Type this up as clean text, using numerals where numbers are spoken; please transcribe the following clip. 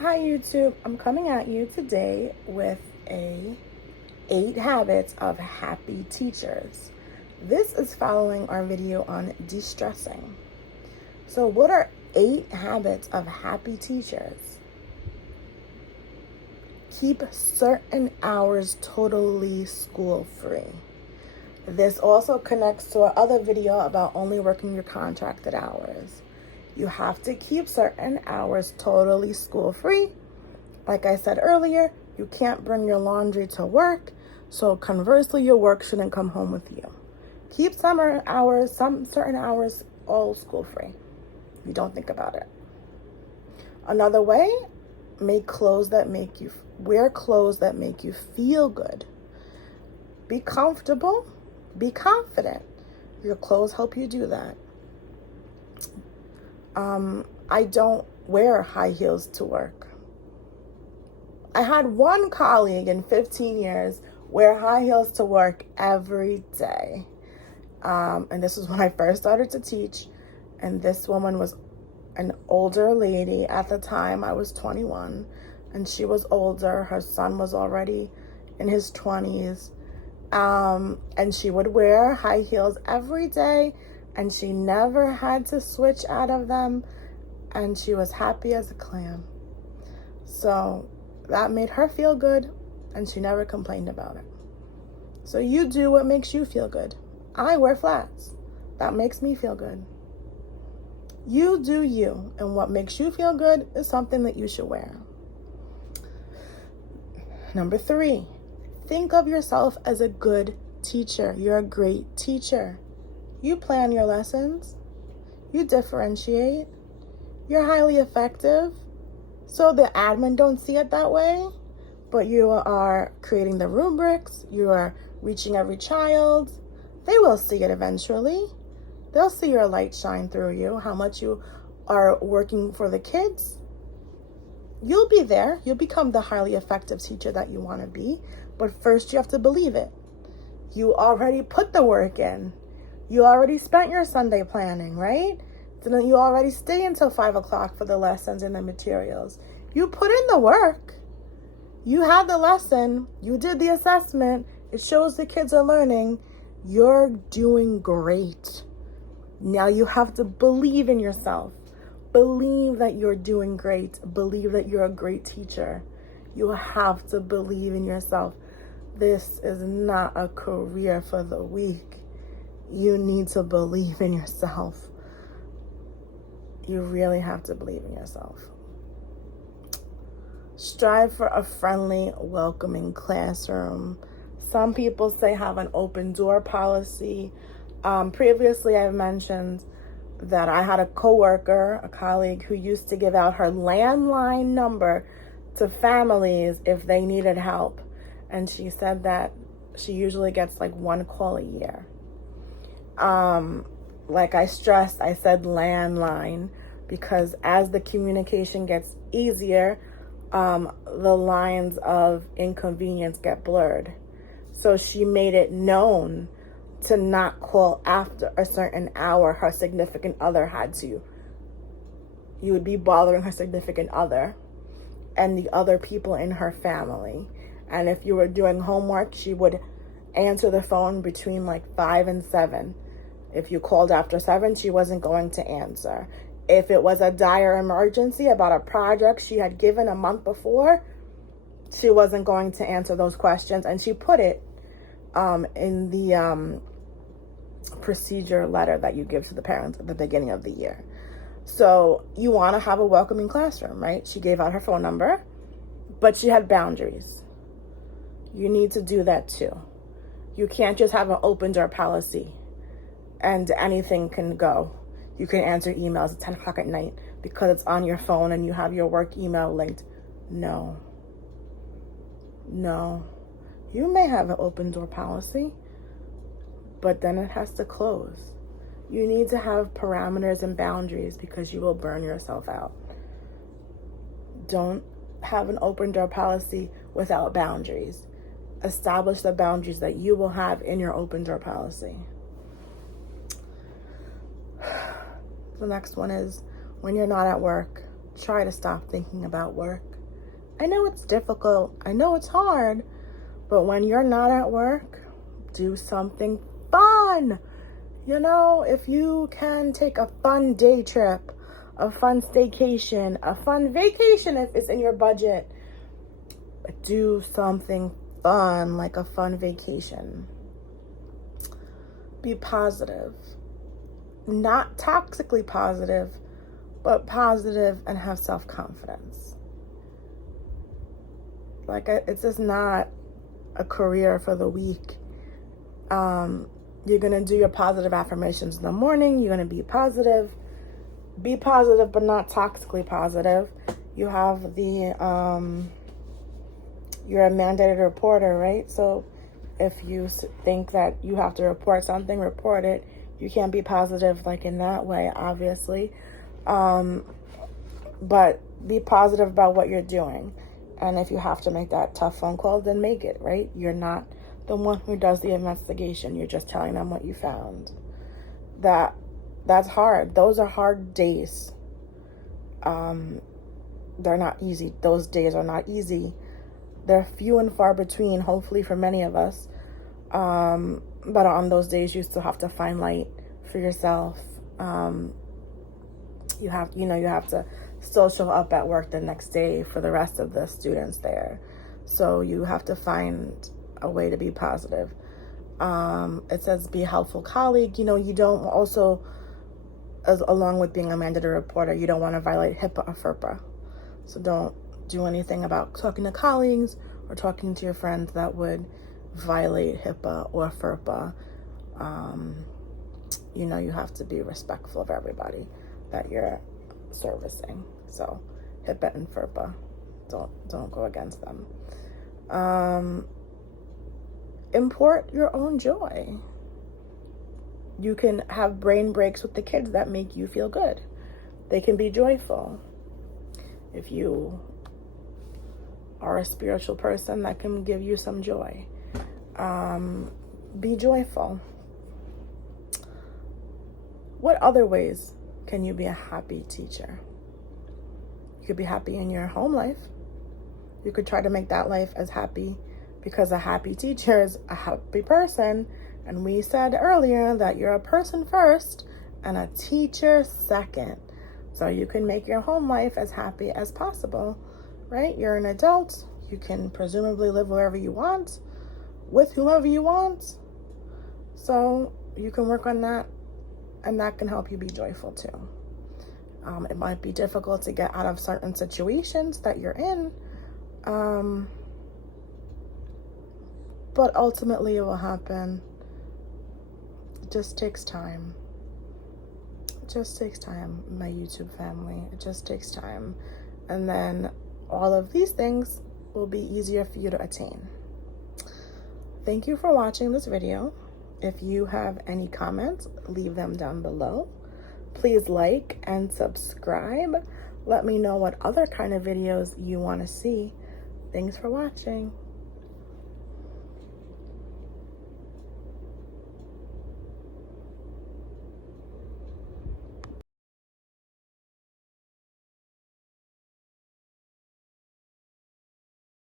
Hi YouTube, I'm coming at you today with a 8 habits of happy teachers. This is following our video on de-stressing. So what are 8 habits of happy teachers? Keep certain hours totally school-free. This also connects to our other video about only working your contracted hours. You have to keep certain hours totally school-free. Like I said earlier, you can't bring your laundry to work, so conversely, your work shouldn't come home with you. Keep some certain hours all school-free. You don't think about it. Another way, wear clothes that make you feel good. Be comfortable, be confident. Your clothes help you do that. I don't wear high heels to work. I had one colleague in 15 years wear high heels to work every day. And this was when I first started to teach. And this woman was an older lady. At the time, I was 21. And she was older. Her son was already in his 20s. And she would wear high heels every day. And she never had to switch out of them. And she was happy as a clam. So that made her feel good, and she never complained about it. So you do what makes you feel good. I wear flats. That makes me feel good. You do you, and what makes you feel good is something that you should wear. Number 3, think of yourself as a good teacher. You're a great teacher. You plan your lessons. You differentiate. You're highly effective. So the admin don't see it that way, but you are creating the rubrics. You are reaching every child. They will see it eventually. They'll see your light shine through you, how much you are working for the kids. You'll be there. You'll become the highly effective teacher that you want to be. But first you have to believe it. You already put the work in. You already spent your Sunday planning, right? So then you already stay until 5 o'clock for the lessons and the materials. You put in the work. You had the lesson. You did the assessment. It shows the kids are learning. You're doing great. Now you have to believe in yourself. Believe that you're doing great. Believe that you're a great teacher. You have to believe in yourself. This is not a career for the weak. You need to believe in yourself. You really have to believe in yourself. Strive for a friendly, welcoming classroom. Some people say have an open door policy. Previously, I've mentioned that I had a colleague who used to give out her landline number to families if they needed help. And she said that she usually gets like 1 call a year. Like I stressed, I said landline because as the communication gets easier, the lines of inconvenience get blurred. So she made it known to not call after a certain hour her significant other had to. You would be bothering her significant other and the other people in her family. And if you were doing homework, she would answer the phone between like 5 and 7. If you called after 7, she wasn't going to answer. If it was a dire emergency about a project she had given a month before, she wasn't going to answer those questions. And she put it in the procedure letter that you give to the parents at the beginning of the year. So you want to have a welcoming classroom, right? She gave out her phone number, but she had boundaries. You need to do that too. You can't just have an open door policy and anything can go. You can answer emails at 10 o'clock at night because it's on your phone and you have your work email linked. No. You may have an open door policy, but then it has to close. You need to have parameters and boundaries because you will burn yourself out. Don't have an open door policy without boundaries. Establish the boundaries that you will have in your open door policy. The next one is when you're not at work, try to stop thinking about work. I know it's difficult. I know it's hard. But when you're not at work, do something fun. You know, if you can take a fun day trip, a fun staycation, a fun vacation if it's in your budget, do something fun, like a fun vacation. Be positive. Not toxically positive, but positive and have self-confidence. Like, it's just not a career for the weak. You're going to do your positive affirmations in the morning. You're going to be positive. Be positive, but not toxically positive. You have the, you're a mandated reporter, right? So if you think that you have to report something, report it. You can't be positive like in that way, obviously. But be positive about what you're doing. And if you have to make that tough phone call, then make it, right? You're not the one who does the investigation. You're just telling them what you found. That's hard. Those are hard days. They're not easy. Those days are not easy. They're few and far between, hopefully for many of us. But on those days, you still have to find light for yourself. You have to still show up at work the next day for the rest of the students there. So you have to find a way to be positive. It says be a helpful colleague. You know, you don't also, along with being a mandated reporter, you don't want to violate HIPAA or FERPA. So don't do anything about talking to colleagues or talking to your friends that would violate HIPAA or FERPA. You know, you have to be respectful of everybody that you're servicing. So HIPAA and FERPA, don't go against them. Import your own joy. You can have brain breaks with the kids that make you feel good. They can be joyful. If you are a spiritual person, that can give you some joy. Be joyful. What other ways can you be a happy teacher? You could be happy in your home life. You could try to make that life as happy, because a happy teacher is a happy person. And we said earlier that you're a person first and a teacher second. So you can make your home life as happy as possible, right? You're an adult. You can presumably live wherever you want, with whomever you want. So you can work on that, and that can help you be joyful too. It might be difficult to get out of certain situations that you're in, but ultimately it will happen. It just takes time. It just takes time, my YouTube family. It just takes time. And then all of these things will be easier for you to attain. Thank you for watching this video. If you have any comments, leave them down below. Please like and subscribe. Let me know what other kind of videos you want to see. Thanks for watching.